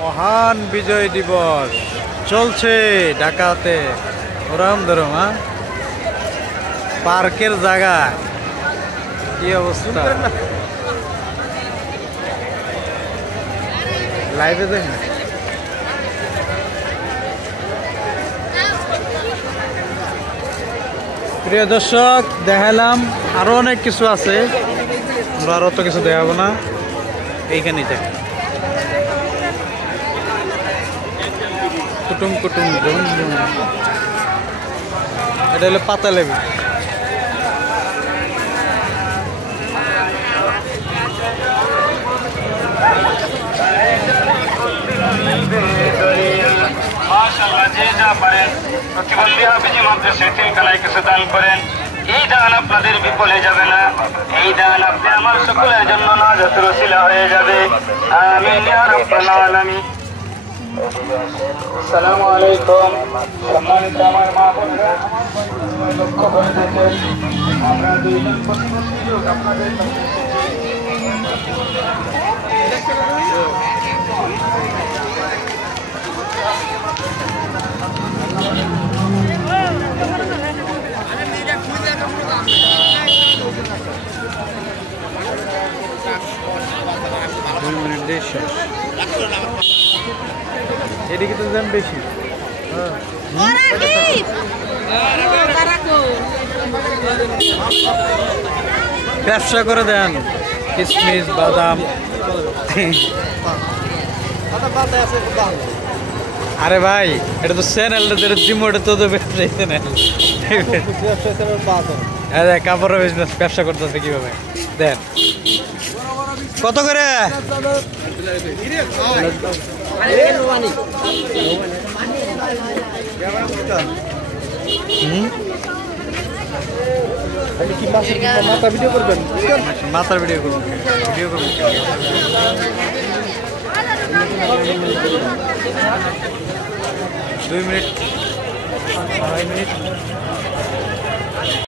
মহান বিজয় দিবস চলছে ঢাকাতে ওরম ধরম পার্কের জায়গা কি অবস্থা লাইভে দেখেন প্রিয় দর্শক দেখালাম আরো অনেক কিছু আছে আমরা আরো তো কিছু দেখাবো না এইখানেই দেখ কুটুম কুটুম এটা হলো পাতা লেবু মাশাআল্লাহ যে যা পারেন প্রতিবন্ধী হাফেজি মাদ্রাসা তিনখানায় কিছু দান করেন এই দান আপনাদের বিফলে যাবে না এই দান আপনি আমার সকলের জন্য নাজাতের ওসিলা হয়ে যাবে আমিন ইয়া রাব্বাল আলামিন আসসালামু আলাইকুম সম্মানিত আমার মা বোনেরা লক্ষ্য করে দেখেন আমরা দুইজন প্রতিবন্ধী লোক আপনাদের কাছে এদিকে তো দাম বেশি ব্যবসা করে দেন কিশমিশ বাদাম আরে ভাই এটা তো চ্যানেল রিমোটে তো ব্যবসা কাপড়ের বিজনেস ব্যবসা করতেছে কিভাবে দেন কত করে মাথা ভিডিও করবেন মাথার ভিডিও করবেন ভিডিও করবেন 2 মিনিট 2 মিনিট